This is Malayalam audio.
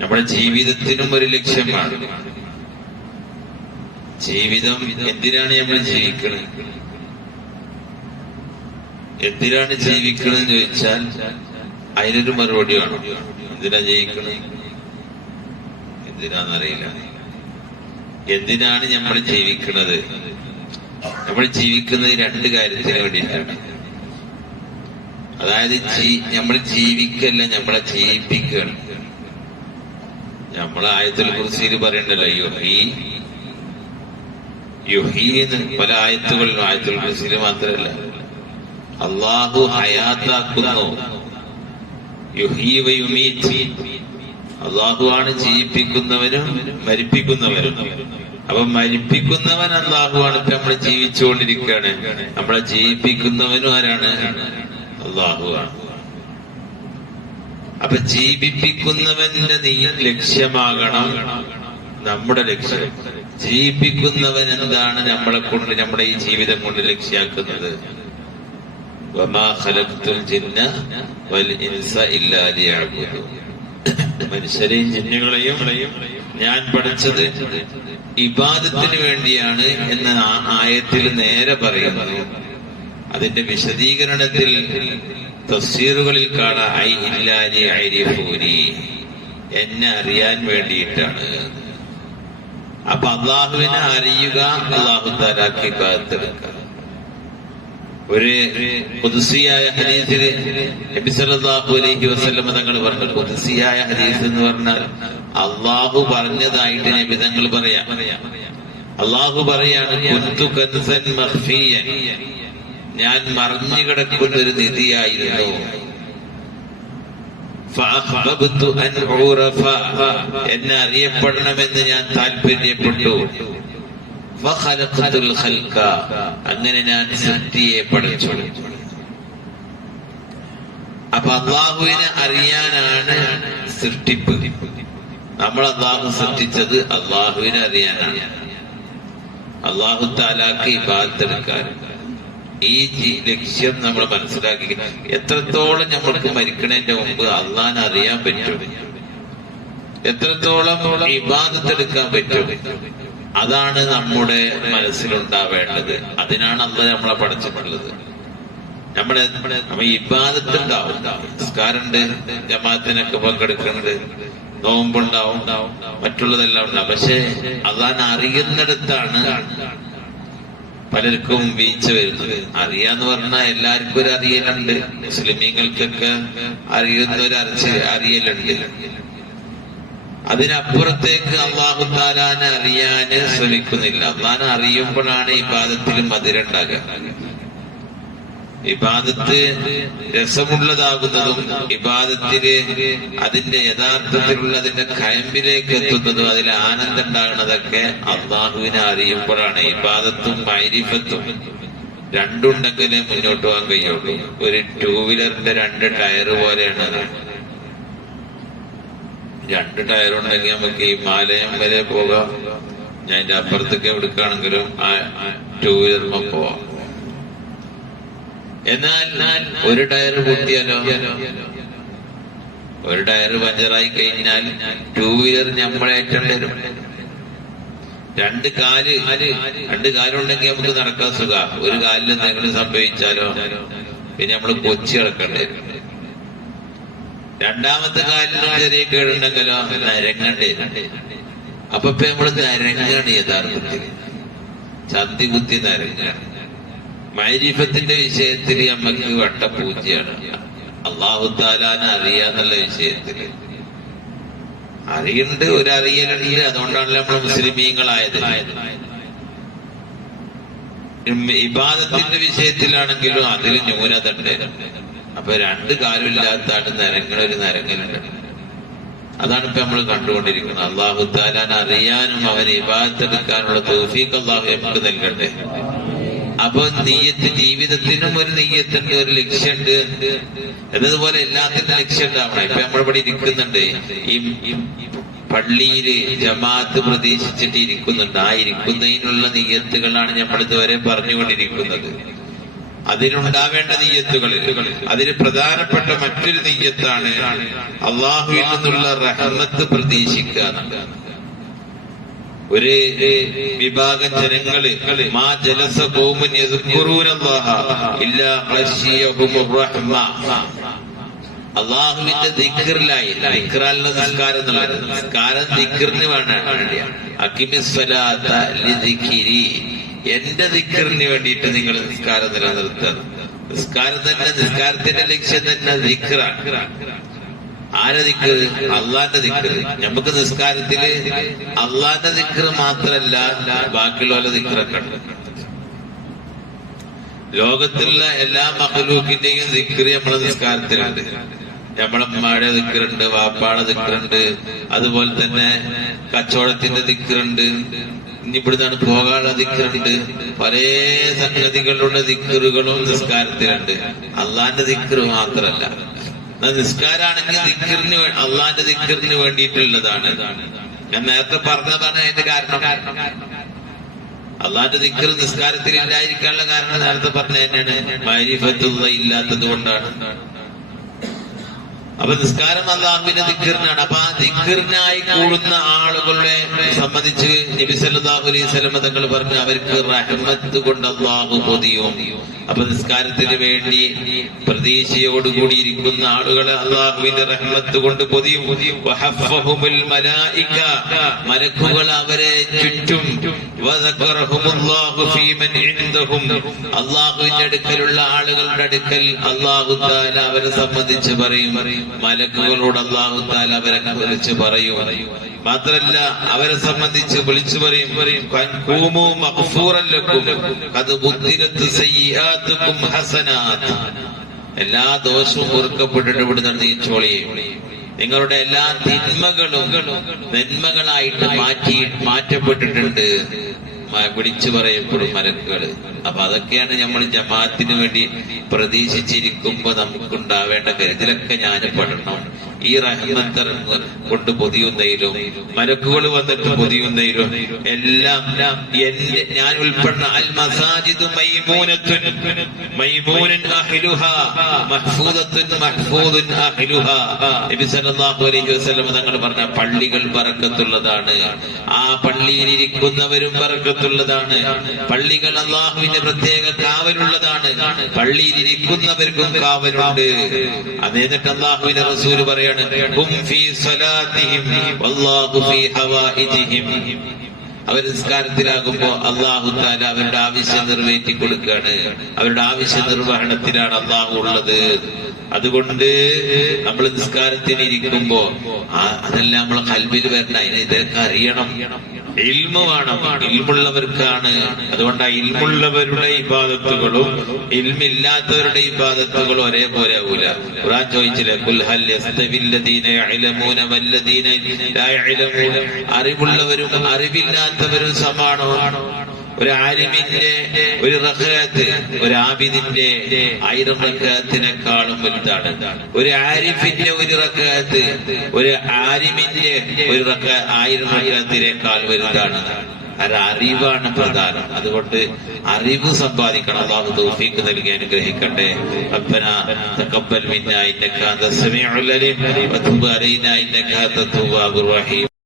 നമ്മുടെ ജീവിതത്തിനും ഒരു ലക്ഷ്യമാണ്. ജീവിതം എന്തിനാണ് നമ്മൾ ജീവിക്കുന്നത്? എന്തിനാണ് ജീവിക്കണമെന്ന് ചോദിച്ചാൽ അതിനൊരു മറുപടി വേണം. എന്തിനാ ജയിക്കണേ എന്തിനാന്നറിയില്ല എന്തിനാണ് നമ്മൾ ജീവിക്കുന്നത്? നമ്മൾ ജീവിക്കുന്നത് രണ്ട് കാര്യത്തിന് വേണ്ടിയിട്ടാണ്. അതായത് നമ്മൾ ജീവിക്കല്ല നമ്മളെ ജീവിപ്പിക്കുകയാണ്. നമ്മൾ ആയത്തിൽ കുറിച്ച് പറയണ്ടല്ലോ. യുഹി. യുഹി എന്ന് പല ആയത്തുകളിലും ആയത്തിൽ കുറിച്ച് മാത്രമല്ല. അള്ളാഹു ഹയാത്താക്കുന്നു. അള്ളാഹു ആണ് ജീവിപ്പിക്കുന്നവനും മരിപ്പിക്കുന്നവനും. അപ്പൊ മരിപ്പിക്കുന്നവൻ അള്ളാഹു ആണ് ഇപ്പൊ നമ്മൾ ജീവിച്ചുകൊണ്ടിരിക്കുകയാണ്. നമ്മളെ ജീവിപ്പിക്കുന്നവനും ആരാണ്? അള്ളാഹു ആണ്. അപ്പൊ ജീവിപ്പിക്കുന്നവന്റെ നീ ലക്ഷ്യമാകണം. നമ്മുടെ ലക്ഷ്യം. ജീവിപ്പിക്കുന്നവൻ എന്താണ് നമ്മളെ കൊണ്ട് നമ്മുടെ ഈ ജീവിതം കൊണ്ട് ലക്ഷ്യാക്കുന്നത്? മനുഷ്യരെയും ജിന്നുകളെയും ഞാൻ പഠിച്ചത് ഇബാദത്തിന് വേണ്ടിയാണ് എന്ന ആയത്തിൽ നേരെ പറയുന്നത് അതിന്റെ വിശദീകരണത്തിൽ തഫ്സീറുകളിൽ കാണാം എന്നെ അറിയാൻ വേണ്ടിയിട്ടാണ്. അപ്പൊ അള്ളാഹുവിനെ അറിയുക അള്ളാഹു താലാക്കി കാത്തെടുക്കുക ഒരു കുതിസിയായ ഹദീസിൽ നബി സല്ലല്ലാഹു അലൈഹി തങ്ങൾ പറഞ്ഞു കുതിസിയായ ഹരീസ് എന്ന് പറഞ്ഞാൽ അള്ളാഹു പറഞ്ഞതായിട്ട് നബി തങ്ങൾ പറയാം. അള്ളാഹു പറയാണ് ഞാൻ മറിഞ്ഞു കിടക്കുന്ന ഒരു നിധിയായിരുന്നു എന്നെ അറിയപ്പെടണമെന്ന് ഞാൻ താല്പര്യപ്പെട്ടു. അങ്ങനെ ഞാൻ സൃഷ്ടിയെ പഠിച്ചു അപ്പൊ അള്ളാഹുവിനെ അറിയാനാണ് സൃഷ്ടിപ്പ്. നമ്മൾ അള്ളാഹു സൃഷ്ടിച്ചത് അള്ളാഹുവിനെ അറിയാനാണ്. അള്ളാഹു താലാക്ക് ഇബാദത്തെടുക്കാൻ ഈ ലക്ഷ്യം നമ്മൾ മനസ്സിലാക്കി. എത്രത്തോളം നമ്മൾക്ക് മരിക്കണതിന്റെ മുമ്പ് അള്ളാൻ അറിയാൻ പറ്റും. എത്രത്തോളം വിവാദത്തെടുക്കാൻ പറ്റും. അതാണ് നമ്മുടെ മനസ്സിലുണ്ടാവേണ്ടത്. അതിനാണ് അന്ന് നമ്മളെ പഠിച്ചിട്ടുള്ളത്. നമ്മുടെ നമ്മ ഇബാദത്തുണ്ടാവും. നിസ്കാരമുണ്ട് ജമാത്തിനൊക്കെ പങ്കെടുക്കുന്നുണ്ട്. നോമ്പുണ്ടാവും മറ്റുള്ളതെല്ലാം ഉണ്ടാവും. പക്ഷെ അതാൻ അറിയുന്നിടത്താണ് പലർക്കും വീഴ്ച വരുന്നത് അറിയാന്ന് പറഞ്ഞാൽ എല്ലാവർക്കും ഒരു അറിയലുണ്ട്. മുസ്ലിമീങ്ങൾക്കൊക്കെ അറിയുന്ന ഒരു അറിച്ച് അറിയലുണ്ട്. അതിനപ്പുറത്തേക്ക് അള്ളാഹു താലാനെ അറിയാന് ശ്രമിക്കുന്നില്ല. അള്ളാനെ അറിയുമ്പോഴാണ് ഈ പാദത്തിൽ മധുരണ്ടാകുക ഇബാദത്ത് രസമുള്ളതാകുന്നതും ഇബാദത്തിൽ അതിന്റെ യഥാർത്ഥത്തിലുള്ള അതിന്റെ കയമ്പിലേക്ക് എത്തുന്നതും അതിൽ ആനന്ദം ഉണ്ടാകുന്നതൊക്കെ അള്ളാഹുവിനെ അറിയുമ്പോഴാണ് ഇബാദത്തും മൈരിഫത്തും രണ്ടുണ്ടെങ്കിലേ മുന്നോട്ട് പോകാൻ കഴിയുള്ളൂ. ഒരു ടൂ വീലറിന്റെ രണ്ട് ടയർ പോലെയാണ് അത്. രണ്ട് ടയർ ഉണ്ടെങ്കിൽ നമുക്ക് ഈ മാലയം വരെ പോകാം. ഞാൻ അതിന്റെ അപ്പുറത്തേക്ക് എടുക്കുകയാണെങ്കിലും ആ ടൂ വീലറിന് പോവാം. എന്നാൽ ഒരു ടയർ പൊട്ടിയാലോ? ഒരു ടയർ പഞ്ചറായി കഴിഞ്ഞാൽ ടൂ വീലർ നമ്മളേറ്റേണ്ടി വരും രണ്ട് കാൽ രണ്ട് കാലുണ്ടെങ്കിൽ നമുക്ക് നടക്കാൻ സുഖ. ഒരു കാലിൽ എന്തെങ്കിലും സംഭവിച്ചാലോ? പിന്നെ നമ്മൾ കൊച്ചി കിടക്കേണ്ടി രണ്ടാമത്തെ കാലിന് ചെറിയ കേടുണ്ടെങ്കിലോ? നരങ്ങണ്ടേ അപ്പൊ ഇപ്പൊ നമ്മൾ നരങ്ങാണ് യഥാർത്ഥത്തിൽ. ചന്തി കുത്തി നരങ്ങാണ്. മൈരിഫത്തിന്റെ വിഷയത്തിൽ നമുക്ക് വട്ടപൂജയാണ്. അള്ളാഹു താലാനെ അറിയാന്നുള്ള വിഷയത്തിൽ അറിയുന്നുണ്ട് ഒരു അതുകൊണ്ടാണല്ലോ നമ്മൾ മുസ്ലിമീങ്ങളായത്. ഇബാദത്തിന്റെ വിഷയത്തിലാണെങ്കിലും അതിൽ ന്യൂനത ഉണ്ട് അപ്പൊ രണ്ട് കാലുമില്ലാത്താണ് നരങ്ങളൊരു നരങ്ങലുണ്ട് അതാണ് ഇപ്പൊ നമ്മൾ കണ്ടുകൊണ്ടിരിക്കുന്നത്. അള്ളാഹു താലാൻ അറിയാനും അവനെ ഇബാദത്തെടുക്കാനുള്ള തോഫീക്ക് അള്ളാഹു നമുക്ക് നൽകട്ടെ. അപ്പൊ നെയ്യത്ത് ജീവിതത്തിനും ഒരു നെയ്യത്തുണ്ട് ഒരു ലക്ഷ്യമുണ്ട്. എന്നതുപോലെ എല്ലാത്തിനും ലക്ഷ്യം ഉണ്ടാവണം ഇപ്പൊ നമ്മളിവിടെ ഇരിക്കുന്നുണ്ട്. ഈ പള്ളിയിൽ ജമാഅത്ത് പ്രതീക്ഷിച്ചിട്ട് ഇരിക്കുന്നുണ്ട് ആ ഇരിക്കുന്നതിനുള്ള നെയ്യത്തുകളാണ് നമ്മൾ ഇതുവരെ പറഞ്ഞുകൊണ്ടിരിക്കുന്നത്. അതിനുണ്ടാവേണ്ട നെയ്യത്തുകളിൽ അതിന് പ്രധാനപ്പെട്ട മറ്റൊരു നെയ്യത്താണ് അള്ളാഹുവിൽ നിന്നുള്ള റഹ്മത്ത് പ്രതീക്ഷിക്കുക. ഒരു വിഭാഗം ജനങ്ങൾ മാ ജലസ കോമുൻ ഇല്ലാ അള്ളാഹുവിന്റെ ദിക്കറിലായി ദിക്കറാലുള്ള നിസ്കാരം നിസ്കാരം ദിക്കറിന് വേണ്ട അക്കിമിസ്വലാത്ത ലിദിക്കിരി എന്റെ ദിക്കറിന് വേണ്ടിയിട്ട് നിങ്ങൾ നിസ്കാരം നിലനിർത്തുക. നിസ്കാരം തന്നെ നിസ്കാരത്തിന്റെ ലക്ഷ്യം തന്നെ ദിക്കറാണ് ആരെ ദിക്കർ അള്ളാന്റെ ദിക്ക് നമുക്ക് നിസ്കാരത്തിൽ അള്ളാന്റെ ദിക്ക് മാത്രല്ല ബാക്കിയുള്ള ദിക്കറൊക്കെ ലോകത്തിലുള്ള എല്ലാ മഹലൂക്കിന്റെയും ദിക്കറ് നമ്മളെ നിസ്കാരത്തിലുണ്ട്. നമ്മളെ ഉമ്മയുടെ ദിക്കറുണ്ട് വാപ്പാടെ ദിക്കറുണ്ട് അതുപോലെ തന്നെ കച്ചവടത്തിന്റെ ദിക്കറുണ്ട്. ഇനി ഇവിടുന്നാണ് പോകാനുള്ള ദിക്കറുണ്ട്. പല സംഗതികളുടെ ദിക്കറുകളും നിസ്കാരത്തിലുണ്ട്. അള്ളാന്റെ ദിക്കറ് മാത്രല്ല. നിസ്കാരാണെങ്കിൽ ദിക്കറിന് അള്ളാന്റെ ദിക്കറിന് വേണ്ടിയിട്ടുള്ളതാണ്. ഞാൻ നേരത്തെ പറഞ്ഞതാണ് അതിന്റെ കാരണം. അള്ളാന്റെ ദിക്കർ നിസ്കാരത്തിൽ ഇല്ലായിരിക്കാനുള്ള കാരണം നേരത്തെ പറഞ്ഞ തന്നെയാണ്. മരിഫത്തുള്ള ഇല്ലാത്തത് കൊണ്ടാണ്. അപ്പൊ നിസ്കാരം അള്ളാഹുവിന്റെ ദിക്കറിനാണ്. അപ്പൊ ആ ദിക്കറിനായി കൂടുന്ന ആളുകളെ സംബന്ധിച്ച് നബി സല്ലല്ലാഹു അലൈഹി തങ്ങൾ പറഞ്ഞു അവർക്ക് റഹ്മത്ത് കൊണ്ട് അള്ളാഹു പൊതിയും. അപ്പൊ നിസ്കാരത്തിന് വേണ്ടി പ്രതീക്ഷയോടുകൂടി ഇരിക്കുന്ന ആളുകളെ അള്ളാഹുവിന്റെ റഹ്മത്ത് കൊണ്ട് പൊതിയും. മലക്കുകൾ അവരെ ചുറ്റും. അള്ളാഹുവിന്റെ അടുക്കലുള്ള ആളുകളുടെ അടുക്കൽ അള്ളാഹു അവരെ സംബന്ധിച്ച് പറയും. മലക്കുകളോട് അള്ളാഹു താല അവരെ വിളിച്ച് പറയും. മാത്രല്ല അവരെ സംബന്ധിച്ച് വിളിച്ചു പറയും. എല്ലാ ദോഷവും പൊറുക്കപ്പെട്ടിട്ട് ഇവിടുന്ന് നീച്ചോളിയും നിങ്ങളുടെ എല്ലാ തിന്മകളും നന്മകളായിട്ട് മാറ്റി മാറ്റപ്പെട്ടിട്ടുണ്ട്. വിളിച്ചു പറയപ്പെടും മലക്കുകൾ അപ്പൊ അതൊക്കെയാണ് നമ്മൾ ജമാഅത്തിന് വേണ്ടി പ്രതീക്ഷിച്ചിരിക്കുമ്പോ നമുക്കുണ്ടാവേണ്ട കരുതലൊക്കെ ഞാൻ പെടണം ഈ റഹ്മത്തർ കൊണ്ട് പൊതിയുന്നതിലും മരക്കുകൾ വന്നിട്ട് പൊതിയുന്നതിലും എല്ലാം എന്റെ ഞാൻ ഉൾപ്പെടുന്ന അൽ മസാജിദ് മൈമൂനത്തുൻ മൈമൂനൻ മഹ്ഫൂദത്തുൻ നബി സല്ലല്ലാഹു അലൈഹി വസല്ലം തങ്ങൾ പറഞ്ഞ പള്ളികൾ ബറക്കത്തുള്ളതാണ്. ആ പള്ളിയിൽ ഇരിക്കുന്നവരും ബറക്കത്തുള്ളതാണ്. പള്ളികൾ അള്ളാഹുവിന്റെ പ്രത്യേക കാവലുള്ളതാണ്. പള്ളിയിൽ ഇരിക്കുന്നവർക്കും കാവലുണ്ട് അതേന്നിട്ട് അള്ളാഹുവിന്റെ റസൂൽ പറയാണ് അവർ നിസ്കാരത്തിലാകുമ്പോ അള്ളാഹു താല അവരുടെ ആവശ്യം നിറവേറ്റി കൊടുക്കുകയാണ്. അവരുടെ ആവശ്യ നിർവഹണത്തിലാണ് അള്ളാഹു ഉള്ളത്. അതുകൊണ്ട് നമ്മൾ നിസ്കാരത്തിന് ഇരിക്കുമ്പോ അതെല്ലാം നമ്മളെ കൽവിൽ വരണം. അതിനെ ഇതൊക്കെ അറിയണം. ഇൽമ വേണം ഇൽമുള്ളവർക്കാണ്. അതുകൊണ്ട് ആ ഇൽമുള്ളവരുടെ ഇബാദത്തുകളും ഇൽമില്ലാത്തവരുടെ ഇബാദത്തുകളും ഒരേപോലെ ആവൂല. ഖുർആൻ ചോദിച്ചില്ലേ വല്ലദീന ലാ അറിവുള്ളവരും അറിവില്ലാത്തവരും സമാണോ? ഒരു ആരിമിന്റെ ഒരു റഹത്ത് ഒരു ആബിദിന്റെ ആയിരം റഹത്തിനേക്കാളും വലുതാണ്. ഒരു ആരിഫിന്റെ ഒരു റഹത്ത് ഒരു ആരിമിന്റെ ഒരു ആയിരം റഹത്തിനേക്കാൾ വലുതാണ്. അറിവാണ് പ്രധാനം. അതുകൊണ്ട് അറിവ് സമ്പാദിക്കണം. അള്ളാഹു തൗഫീക്ക് നൽകി അനുഗ്രഹിക്കട്ടെ. അപ്പന തഖബ്ബൽ മിന്നാ ഇന്നക അന്ത സമീഉൽ അലീം വതുബ് അലൈനാ ഇന്നക അന്ത തവ്വാബുർ റഹീം.